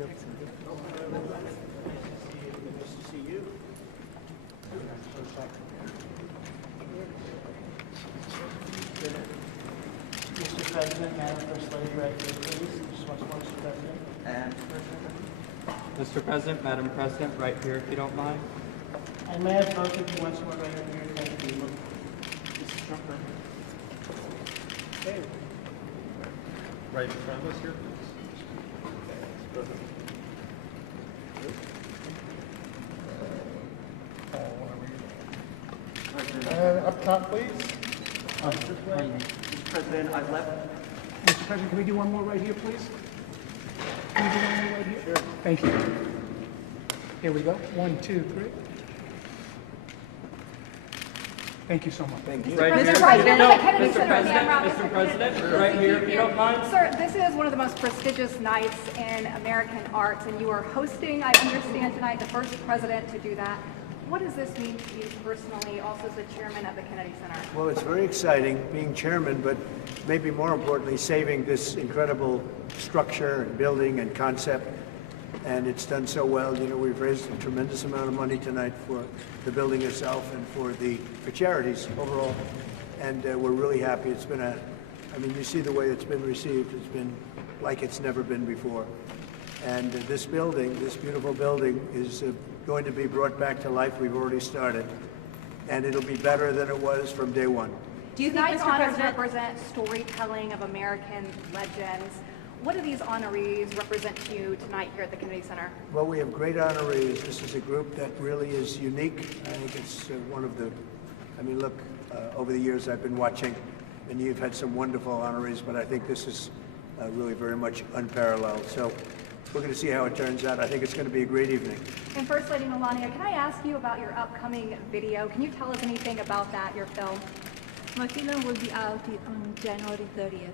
Nice to see you. Mr. President, Madam First Lady, right here, please. Just once more, Mr. President. And Mr. President, Madam President, right here if you don't mind. And may I have both of you once more right here? Thank you. Mr. Trump, okay. Right in front of us here, please. Up top, please. Mr. President, I've left. Mr. President, can we do one more right here, please? Can we do one more right here? Sure. Thank you. Here we go. 1, 2, 3. Thank you so much. Thank you. Right here. Mr. President, No, the Kennedy Mr. Center, President, Ma'am, Mr. President, right here if you don't mind. Sir, this is one of the most prestigious nights in American arts, and you are hosting, I understand tonight, the first president to do that. What does this mean to you personally, also as the chairman of the Kennedy Center? Well, it's very exciting being chairman, but maybe more importantly, saving this incredible structure and building and concept. And it's done so well. You know, we've raised a tremendous amount of money tonight for the building itself and for charities overall. And we're really happy. It's been I mean, you see the way it's been received. It's been like it's never been before. And this building, this beautiful building, is going to be brought back to life. We've already started. And it'll be better than it was from day one. Do you think tonight's honors represent storytelling of American legends? What do these honorees represent to you tonight here at the Kennedy Center? Well, we have great honorees. This is a group that really is unique. I think it's one of the, I mean, look, over the years I've been watching, and you've had some wonderful honorees, but I think this is really very much unparalleled. So we're going to see how it turns out. I think it's going to be a great evening. And First Lady Melania, can I ask you about your upcoming video? Can you tell us anything about that, your film? My film will be out on January 30th.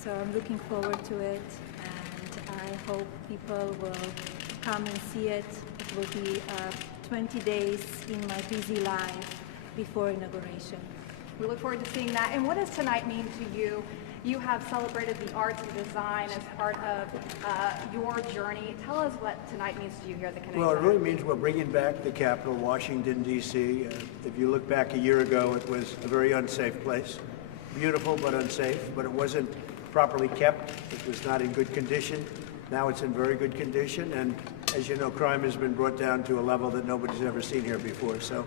So I'm looking forward to it, and I hope people will come and see it. It will be 20 days in my busy life before inauguration. We look forward to seeing that. And what does tonight mean to you? You have celebrated the arts and design as part of your journey. Tell us what tonight means to you here at the Kennedy Well, it Center. really means we're bringing back the Capitol, Washington, D.C. If you look back a year ago, it was a very unsafe place. Beautiful, but unsafe. But it wasn't properly kept. It was not in good condition. Now it's in very good condition, and as you know, crime has been brought down to a level that nobody's ever seen here before, so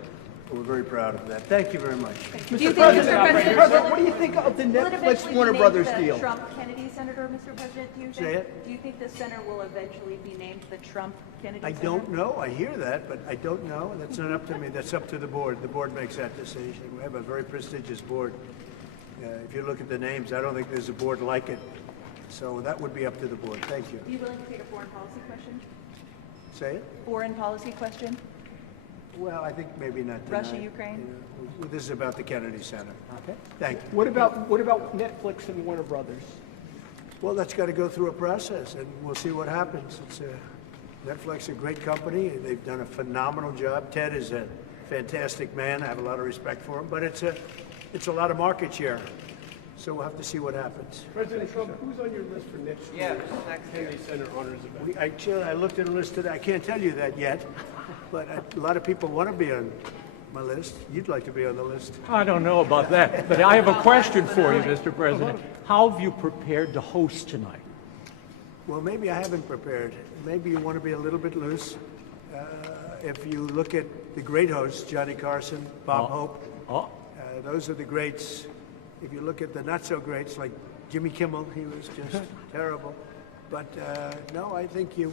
we're very proud of that. Thank you very much. Mr. President, what do you think of the Netflix Warner Brothers deal? Trump Kennedy Center, Mr. President, do you think? Say it? Do you think the center will eventually be named the Trump Kennedy I Center? don't know. I hear that, but I don't know. That's not up to me. That's up to the board. The board makes that decision. We have a very prestigious board. If you look at the names, I don't think there's a board like it. So that would be up to the board. Thank you. Are you willing to take a foreign policy question? Say it? Foreign policy question? Well, I think maybe not tonight. Russia, Ukraine? You know, this is about the Kennedy Center. Okay. Thank you. What about Netflix and Warner Brothers? Well, that's got to go through a process, and we'll see what happens. Netflix is a great company. They've done a phenomenal job. Ted is a fantastic man. I have a lot of respect for him, but it's a lot of market share. So we'll have to see what happens. President Trump, who's on your list for next year's Kennedy Center honors event? I looked at a list today. I can't tell you that yet, but a lot of people want to be on my list. You'd like to be on the list. I don't know about that, but I have a question for you, Mr. President. How have you prepared to host tonight? Well, maybe I haven't prepared. Maybe you want to be a little bit loose. If you look at the great hosts, Johnny Carson, Bob Hope, those are the greats. If you look at the not-so-greats, like Jimmy Kimmel, he was just terrible. But no, I think you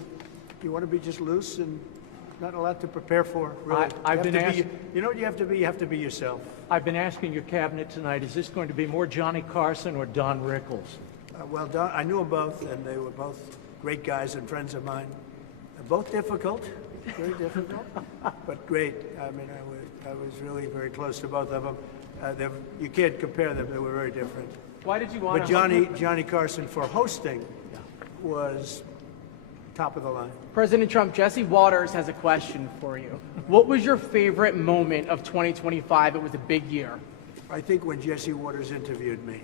want to be just loose and not a lot to prepare for, really. You know what you have to be? You have to be yourself. I've been asking your cabinet tonight, is this going to be more Johnny Carson or Don Rickles? Well, Don, I knew them both, and they were both great guys and friends of mine. Both difficult, very difficult, but great. I mean, I was really very close to both of them. You can't compare them. They were very different. Why did you want But to... Johnny Carson, for hosting, was top of the line. President Trump, Jesse Waters has a question for you. What was your favorite moment of 2025? It was a big year. I think when Jesse Waters interviewed me.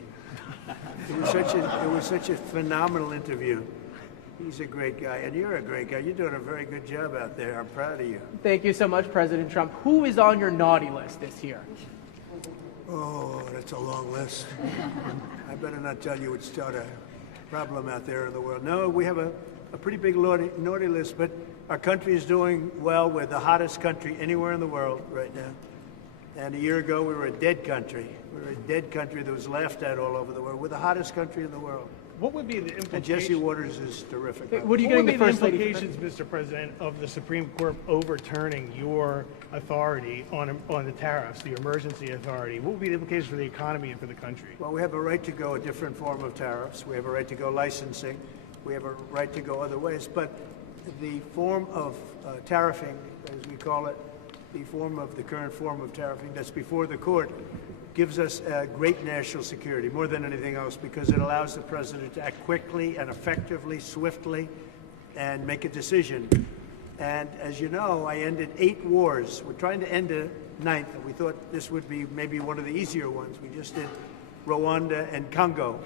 It was such a phenomenal interview. He's a great guy, and you're a great guy. You're doing a very good job out there. I'm proud of you. Thank you so much, President Trump. Who is on your naughty list this year? Oh, that's a long list. I better not tell you it's not a problem out there in the world. No, we have a pretty big naughty list, but our country is doing well. We're the hottest country anywhere in the world right now. And a year ago, we were a dead country. We were a dead country that was laughed at all over the world. We're the hottest country in the world. What would be the And implications? Jesse Waters is terrific. What are you What getting would the be the First Lady? implications, Mr. President, of the Supreme Court overturning your authority on the tariffs, the emergency authority? What would be the implications for the economy and for the country? Well, we have a right to go a different form of tariffs. We have a right to go licensing. We have a right to go other ways. But the form of tariffing, as we call it, the current form of tariffing that's before the court, gives us great national security, more than anything else, because it allows the president to act quickly and effectively, swiftly, and make a decision. And as you know, I ended 8 wars. We're trying to end a 9th, and we thought this would be maybe one of the easier ones. We just did Rwanda and Congo,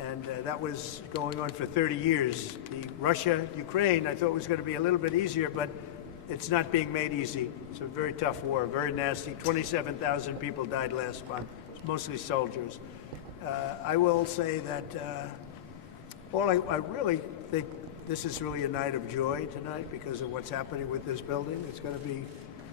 and that was going on for 30 years. The Russia-Ukraine, I thought was going to be a little bit easier, but it's not being made easy. It's a very tough war, very nasty. 27,000 people died last month. It's mostly soldiers. I will say that I really think this is really a night of joy tonight because of what's happening with this building. It's going to be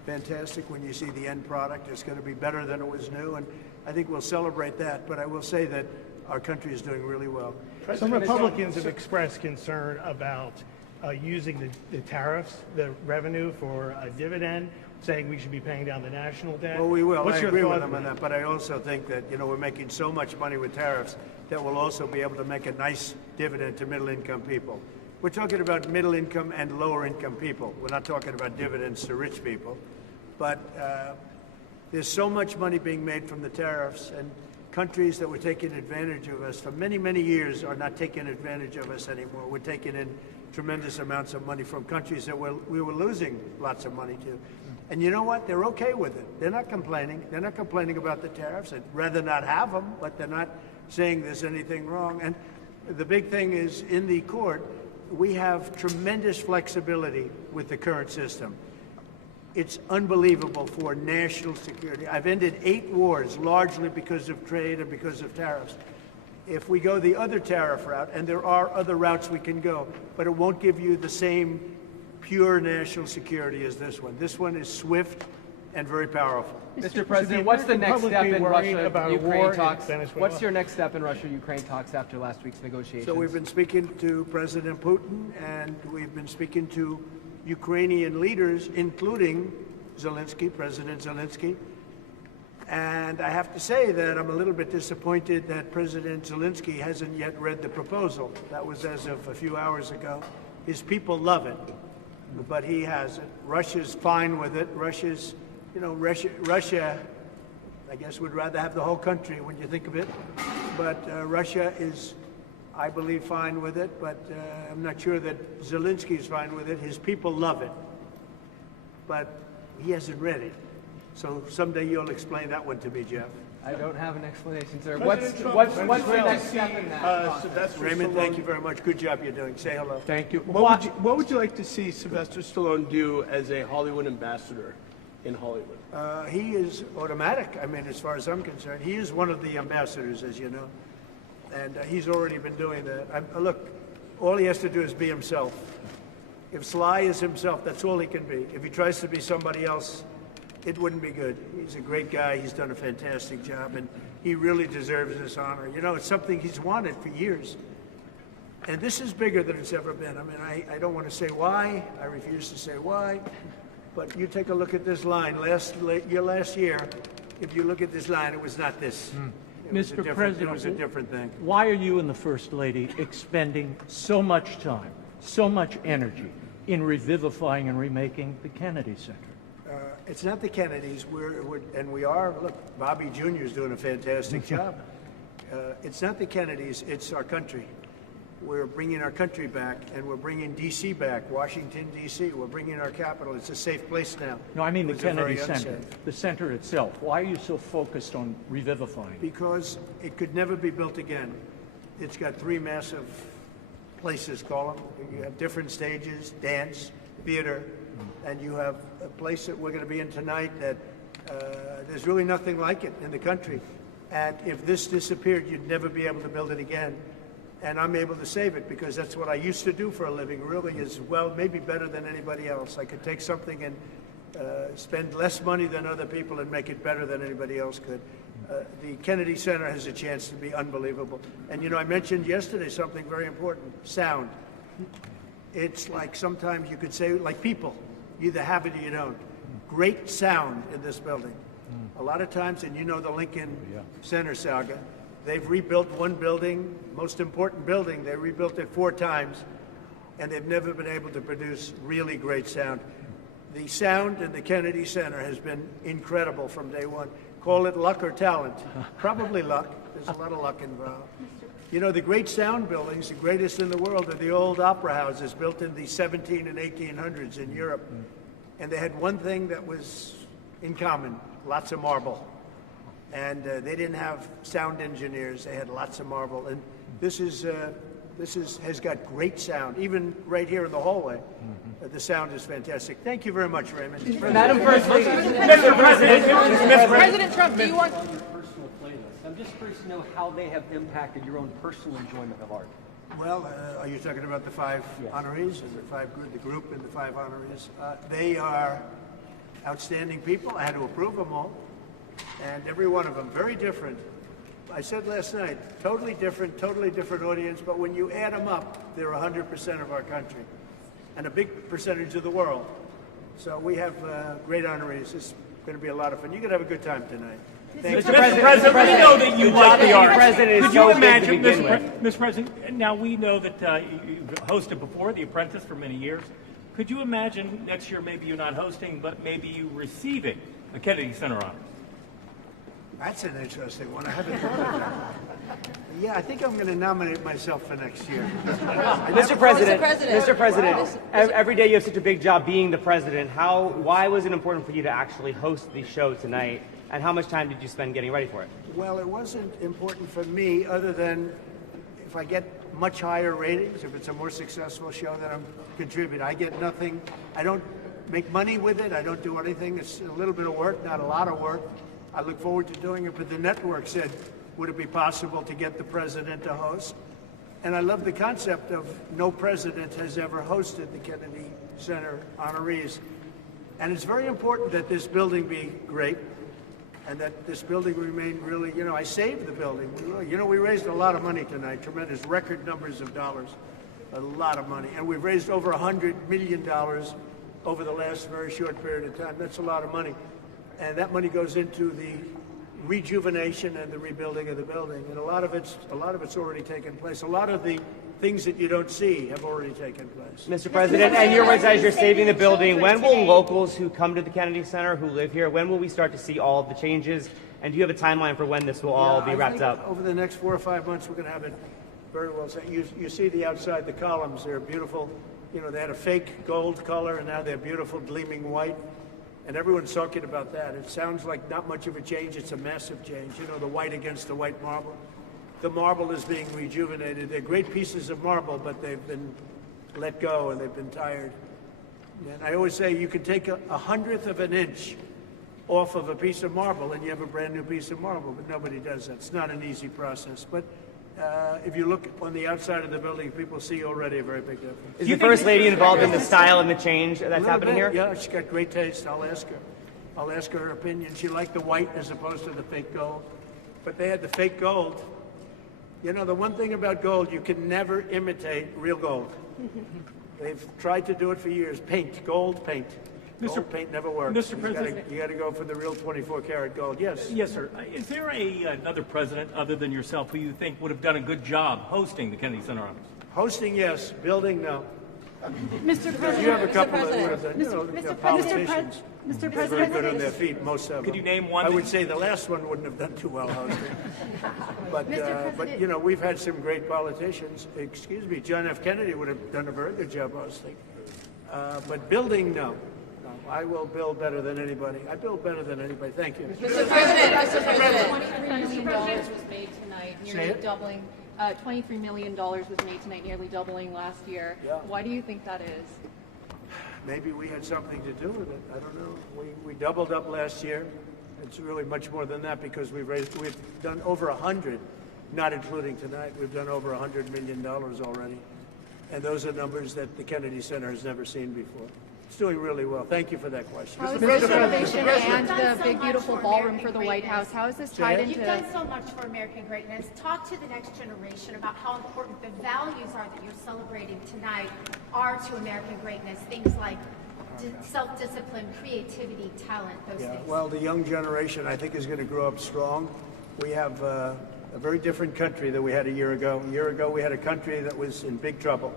fantastic when you see the end product. It's going to be better than it was new, and I think we'll celebrate that. But I will say that our country is doing really well. Some Republicans have expressed concern about using the tariffs, the revenue for a dividend, saying we should be paying down the national debt. Well, we will. What's I your agree with thought them on that. But I also think that, we're making so much money with tariffs that we'll also be able to make a nice dividend to middle-income people. We're talking about middle-income and lower-income people. We're not talking about dividends to rich people. But there's so much money being made from the tariffs, and countries that were taking advantage of us for many, many years are not taking advantage of us anymore. We're taking in tremendous amounts of money from countries that we were losing lots of money to. And you know what? They're okay with it. They're not complaining. They're not complaining about the tariffs. They'd rather not have them, but they're not saying there's anything wrong. And the big thing is, in the court, we have tremendous flexibility with the current system. It's unbelievable for national security. I've ended 8 wars, largely because of trade and because of tariffs. If we go the other tariff route, and there are other routes we can go, but it won't give you the same pure national security as this one. This one is swift and very powerful. Mr. President, what's the next step in Russia-Ukraine talks? Venezuela? What's your next step in Russia-Ukraine talks after last week's negotiations? So we've been speaking to President Putin, and we've been speaking to Ukrainian leaders, including Zelensky, President Zelensky. And I have to say that I'm a little bit disappointed that President Zelensky hasn't yet read the proposal. That was as of a few hours ago. His people love it, but he hasn't. Russia's fine with it. Russia, I guess, would rather have the whole country when you think of it. But Russia is, I believe, fine with it, but I'm not sure that Zelensky's fine with it. His people love it, but he hasn't read it. So someday you'll explain that one to me, Jeff. I don't have an explanation, sir. President What's Trump, the Venezuela, next step in that? Sylvester Raymond, Stallone. thank you very much. Good job you're doing. Say hello. Thank you. What would you like to see Sylvester Stallone do as a Hollywood ambassador in Hollywood? He is automatic. I mean, as far as I'm concerned, he is one of the ambassadors, as you know, and he's already been doing that. Look, all he has to do is be himself. If Sly is himself, that's all he can be. If he tries to be somebody else, it wouldn't be good. He's a great guy. He's done a fantastic job, and he really deserves this honor. It's something he's wanted for years. And this is bigger than it's ever been. I mean, I don't want to say why. I refuse to say why. But you take a look at this line. Last year, if you look at this line, it was not this. Mr. President, it was a different thing. Why are you and the First Lady expending so much time, so much energy in revivifying and remaking the Kennedy Center? It's not the Kennedys. Look, Bobby Jr. is doing a fantastic job. It's not the Kennedys. It's our country. We're bringing our country back, and we're bringing D.C. back, Washington, D.C. We're bringing our capital. It's a safe place now. No, I mean It the was a very Kennedy Center, unsafe. the center itself. Why are you so focused on revivifying? Because it could never be built again. It's got 3 massive places, call them. You have different stages, dance, theater, and you have a place that we're going to be in tonight that there's really nothing like it in the country. And if this disappeared, you'd never be able to build it again. And I'm able to save it because that's what I used to do for a living, really, is, well, maybe better than anybody else. I could take something and spend less money than other people and make it better than anybody else could. The Kennedy Center has a chance to be unbelievable. And, you know, I mentioned yesterday something very important, sound. It's like sometimes you could say, like people, you either have it or you don't. Great sound in this building. A lot of times, and you know the Lincoln Center saga, they've rebuilt one building, most important building, they rebuilt it 4 times, and they've never been able to produce really great sound. The sound in the Kennedy Center has been incredible from day one. Call it luck or talent. Probably luck. There's a lot of luck involved. You know, the great sound buildings, the greatest in the world, are the old opera houses built in the 17 and 1800s in Europe. And they had one thing that was in common, lots of marble. And they didn't have sound engineers, they had lots of marble. And this has got great sound, even right here in the hallway. The sound is fantastic. Thank you very much, Raymond. Madam First Lady. Mr. President, President Trump, do you want... Personal playlists. I'm just curious to know how they have impacted your own personal enjoyment of art. Well, are you talking about the 5 honorees? Is it 5 group, the group and the 5 honorees? They are outstanding people. I had to approve them all. And every one of them, very different. I said last night, totally different audience, but when you add them up, they're 100% of our country and a big percentage of the world. So we have great honorees. It's going to be a lot of fun. You're going to have a good time tonight. Mr. President, we know that you like the arts. Could you imagine, Mr. President, now we know that you've hosted before, The Apprentice, for many years. Could you imagine next year maybe you're not hosting, but maybe you receiving a Kennedy Center honor? That's an interesting one. I haven't thought of that. Yeah, I think I'm going to nominate myself for next year. Mr. President, every day you have such a big job being the president. Why was it important for you to actually host the show tonight, and how much time did you spend getting ready for it? Well, it wasn't important for me other than if I get much higher ratings, if it's a more successful show, then I'm contributing. I get nothing. I don't make money with it. I don't do anything. It's a little bit of work, not a lot of work. I look forward to doing it, but the network said, would it be possible to get the president to host? And I love the concept of no president has ever hosted the Kennedy Center honorees. And it's very important that this building be great and that this building remain really, you know, I saved the building. We raised a lot of money tonight, tremendous record numbers of dollars, a lot of money. And we've raised over $100 million over the last very short period of time. That's a lot of money. And that money goes into the rejuvenation and the rebuilding of the building. And a lot of it's already taken place. A lot of the things that you don't see have already taken place. Mr. President, and your words as you're saving the building, when will locals who come to the Kennedy Center, who live here, when will we start to see all of the changes? And do you have a timeline for when this will all be wrapped up? Over the next 4 or 5 months, we're going to have it very well set. You see the outside, the columns, they're beautiful. You know, they had a fake gold color, and now they're beautiful, gleaming white. And everyone's talking about that. It sounds like not much of a change. It's a massive change. You know, the white against the white marble. The marble is being rejuvenated. They're great pieces of marble, but they've been let go and they've been tired. And I always say you can take a 100th of an inch off of a piece of marble and you have a brand new piece of marble, but nobody does that. It's not an easy process. But if you look on the outside of the building, people see already a very big difference. Is the First Lady involved in the style and the change that's happening here? Yeah, she's got great taste. I'll ask her opinion. She liked the white as opposed to the fake gold. But they had the fake gold. You know, the one thing about gold, you can never imitate real gold. They've tried to do it for years. Paint, gold paint. Gold paint never works. Mr. President, you got to go for the real 24-karat gold. Yes. Yes, sir. Is there another president other than yourself who you think would have done a good job hosting the Kennedy Center honors? Hosting, yes. Building, no. Mr. President, you have a couple that would have done. You know, politicians. Mr. They're very good on their feet, most of them. Could you name one? I would say the last one wouldn't have done too well hosting. But you know, we've had some great politicians. Excuse me, John F. Kennedy would have done a very good job hosting. But building, no. I will build better than anybody. I build better than anybody. Thank you. Mr. President, $23 million was made tonight, nearly doubling $23 million was made tonight, nearly doubling last year. Yeah. Why do you think that is? Maybe we had something to do with it. I don't know. We doubled up last year. It's really much more than that because we've done over 100, not including tonight. We've done over $100 million already. And those are numbers that the Kennedy Center has never seen before. It's doing really well. Thank you for that question. How is this innovation and the big, beautiful ballroom for the White House, how is this tied into... You've done so much for American greatness. Talk to the next generation about how important the values are that you're celebrating tonight are to American greatness. Things like self-discipline, creativity, talent, those things. Well, the young generation, I think, is going to grow up strong. We have a very different country than we had a year ago. A year ago, we had a country that was in big trouble.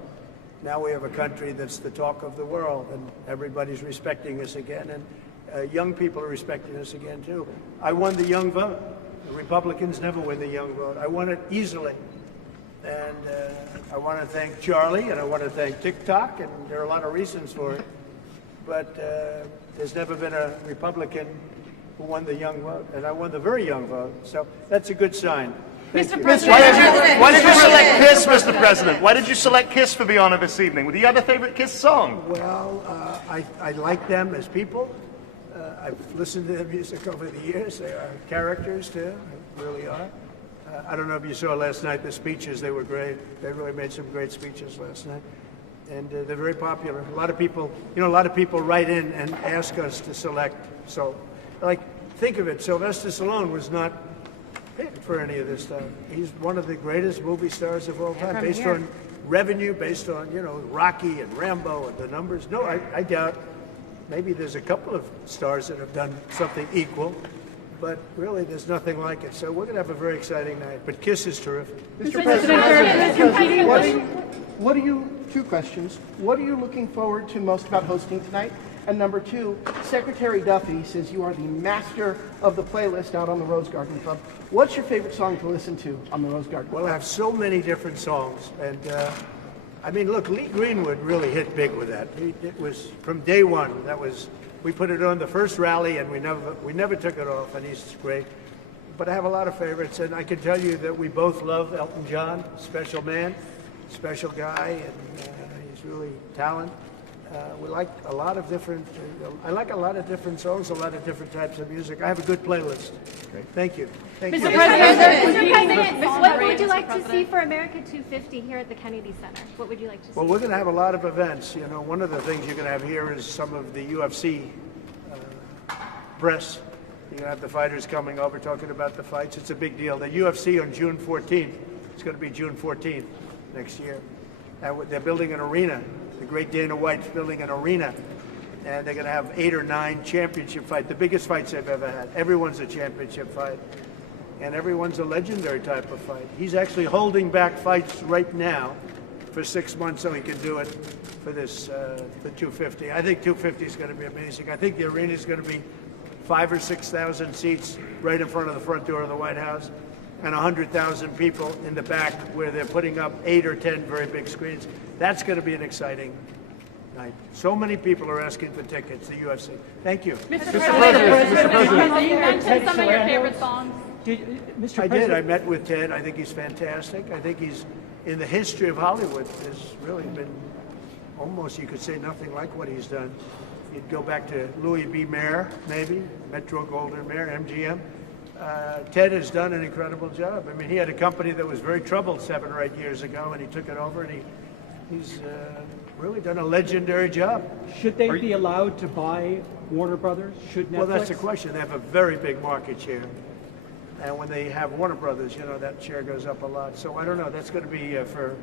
Now we have a country that's the talk of the world, and everybody's respecting us again, and young people are respecting us again, too. I won the young vote. The Republicans never win the young vote. I won it easily. And I want to thank Charlie, and I want to thank TikTok, and there are a lot of reasons for it. But there's never been a Republican who won the young vote, and I won the very young vote. So that's a good sign. Mr. President, why did you select Kiss, Mr. President? Why did you select Kiss for the honor this evening? Do you have a favorite Kiss song? Well, I like them as people. I've listened to their music over the years. They are characters, too. They really are. I don't know if you saw last night the speeches. They were great. They really made some great speeches last night. And they're very popular. A lot of people, write in and ask us to select. So, think of it. Sylvester Stallone was not paid for any of this stuff. He's one of the greatest movie stars of all time, based on revenue, based on, Rocky and Rambo and the numbers. No, I doubt. Maybe there's a couple of stars that have done something equal, but really there's nothing like it. So we're going to have a very exciting night. But Kiss is terrific. Mr. President, what are you, two questions. What are you looking forward to most about hosting tonight? And number two, Secretary Duffy says you are the master of the playlist out on the Rose Garden Club. What's your favorite song to listen to on the Rose Garden Club? Well, I have so many different songs. And look, Lee Greenwood really hit big with that. It was from day one. We put it on the first rally, and we never took it off, and he's great. But I have a lot of favorites, and I can tell you that we both love Elton John, special man, special guy, and he's really talented. We like a lot of different. I like a lot of different songs, a lot of different types of music. I have a good playlist. Okay. Thank you. Thank you. Mr. President, what would you like to see for America 250 here at the Kennedy Center? What would you like to see? Well, we're going to have a lot of events. One of the things you're going to have here is some of the UFC press. You're going to have the fighters coming over talking about the fights. It's a big deal. The UFC on June 14th. It's going to be June 14th next year. They're building an arena. The great Dana White's building an arena, and they're going to have 8 or 9 championship fights, the biggest fights they've ever had. Everyone's a championship fight, and everyone's a legendary type of fight. He's actually holding back fights right now for 6 months so he can do it for this, the 250. I think 250 is going to be amazing. I think the arena is going to be 5,000 or 6,000 seats right in front of the front door of the White House, and 100,000 people in the back where they're putting up 8 or 10 very big screens. That's going to be an exciting night. So many people are asking for tickets, the UFC. Thank you. Mr. President, you mentioned some of your favorite songs. I did. I met with Ted. I think he's fantastic. I think he's, in the history of Hollywood, there's really been almost, you could say, nothing like what he's done. You'd go back to Louis B. Mayer, maybe, Metro-Goldwyn-Mayer, MGM. Ted has done an incredible job. I mean, he had a company that was very troubled 7 or 8 years ago, and he took it over, and he's really done a legendary job. Should they be allowed to buy Warner Brothers? Should Netflix? Well, that's the question. They have a very big market share. And when they have Warner Brothers, that share goes up a lot. So I don't know. That's going to be for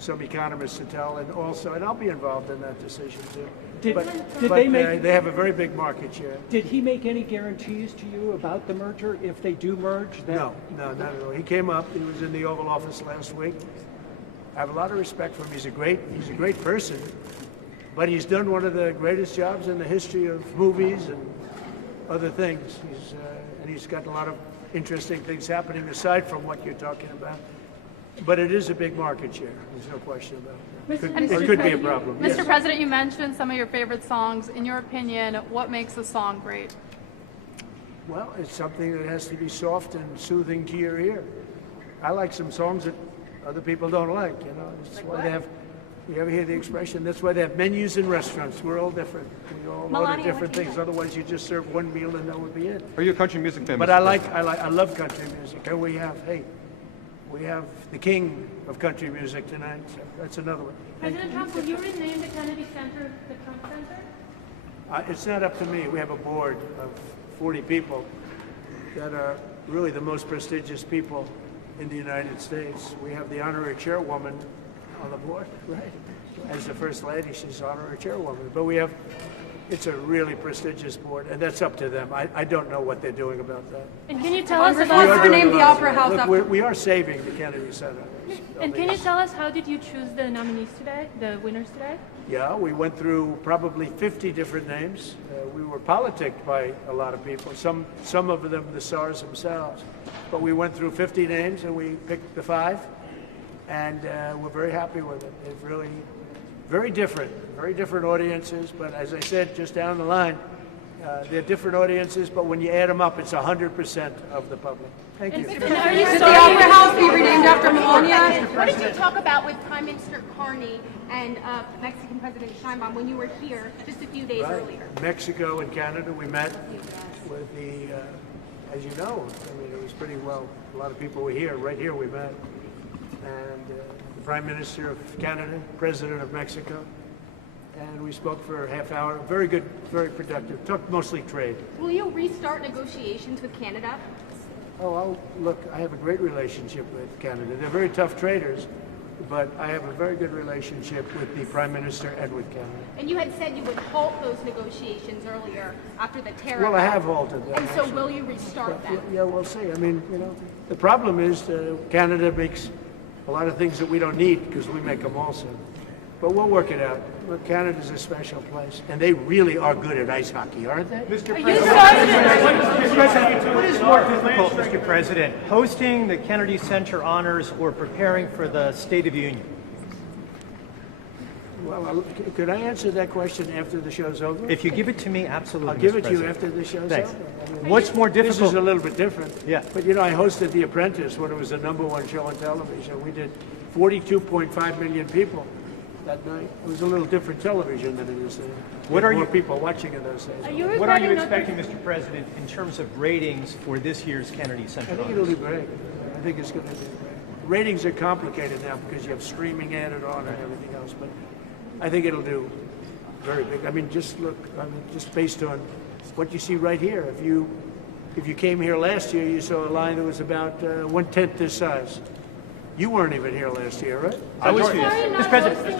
some economists to tell. And also, and I'll be involved in that decision, too. They have a very big market share. Did he make any guarantees to you about the merger if they do merge? No, not at all. He came up. He was in the Oval Office last week. I have a lot of respect for him. He's a great person, but he's done one of the greatest jobs in the history of movies and other things. He's got a lot of interesting things happening aside from what you're talking about. But it is a big market share. There's no question about it. It could be a problem. Mr. President, you mentioned some of your favorite songs. In your opinion, what makes a song great? Well, it's something that has to be soft and soothing to your ear. I like some songs that other people don't like, you know. That's why they have, you ever hear the expression, that's why they have menus in restaurants. We're all different. We all order different things. Otherwise, you just serve one meal and that would be it. Are you a country music fan? But I love country music. And we have the king of country music tonight. So that's another one. President Trump, will you rename the Kennedy Center the Trump Center? It's not up to me. We have a board of 40 people that are really the most prestigious people in the United States. We have the honorary chairwoman on the board, right? As the First Lady, she's honorary chairwoman. But it's a really prestigious board, and that's up to them. I don't know what they're doing about that. And can you tell us about rename the Opera House Look, after? we are saving the Kennedy Center. And can you tell us how did you choose the nominees today, the winners today? Yeah, we went through probably 50 different names. We were politicked by a lot of people, some of them the stars themselves. But we went through 50 names and we picked the 5, and we're very happy with it. It's really very different audiences, but as I said, just down the line, they're different audiences, but when you add them up, it's 100% of the public. Thank you. Should the Opera House be renamed after Melania? What did you talk about with Prime Minister Carney and Mexican President Sheinbaum when you were here just a few days earlier? Mexico and Canada, we met with the, as you know, I mean, it was pretty well, a lot of people were here, right here we met. And the Prime Minister of Canada, President of Mexico, and we spoke for a half hour. Very good, very productive. Talked mostly trade. Will you restart negotiations with Canada? Oh, look, I have a great relationship with Canada. They're very tough traders, but I have a very good relationship with the Prime Minister and with Canada. And you had said you would halt those negotiations earlier after the tariff. Well, I have halted them. And so will you restart them? Yeah, we'll see. I mean, you know, the problem is Canada makes a lot of things that we don't need because we make them also. But we'll work it out. Look, Canada's a special place, and they really are good at ice hockey, aren't they? Mr. President, what is more difficult, Mr. President, hosting the Kennedy Center honors or preparing for the State of the Union? Well, could I answer that question after the show's over? If you give it to me, absolutely. I'll give Mr. it to you President. after the show's Thanks. over. I mean, What's more difficult? This is a little bit different. Yeah. But you know, I hosted The Apprentice when it was the #1 show on television. We did 42.5 million people that night. It was a little different television than it is today. What are more people watching in those days? What are you expecting, Mr. President, in terms of ratings for this year's Kennedy Center I think honors? it'll do great. I think it's going to do great. Ratings are complicated now because you have streaming added on and everything else, but I think it'll do very big. I mean, just look. I mean, just based on what you see right here. If you came here last year, you saw a line that was about 1/10 this size. You weren't even here last year, right? I was here. Mr.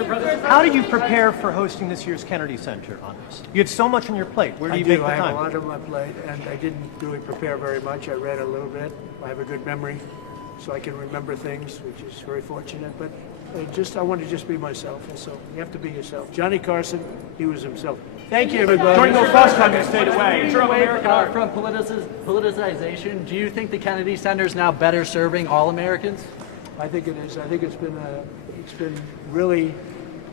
President, how do you prepare for hosting this year's Kennedy Center honors? You have so much on your plate. Where do you make the I have time? a lot on my plate, and I didn't really prepare very much. I read a little bit. I have a good memory, so I can remember things, which is very fortunate. But I want to just be myself. And so you have to be yourself. Johnny Carson, he was himself. Thank you, everybody. During the first time you stayed away. From politicization, do you think the Kennedy Center is now better serving all Americans? I think it is. I think it's been really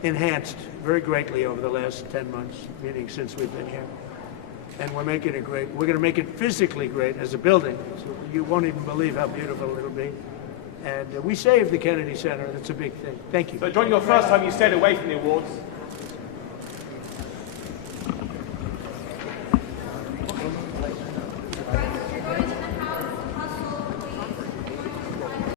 enhanced very greatly over the last 10 months, meaning since we've been here. And we're making it great. We're going to make it physically great as a building. So you won't even believe how beautiful it'll be. And we saved the Kennedy Center. That's a big thing. Thank you. So during your first time you stayed away from the awards,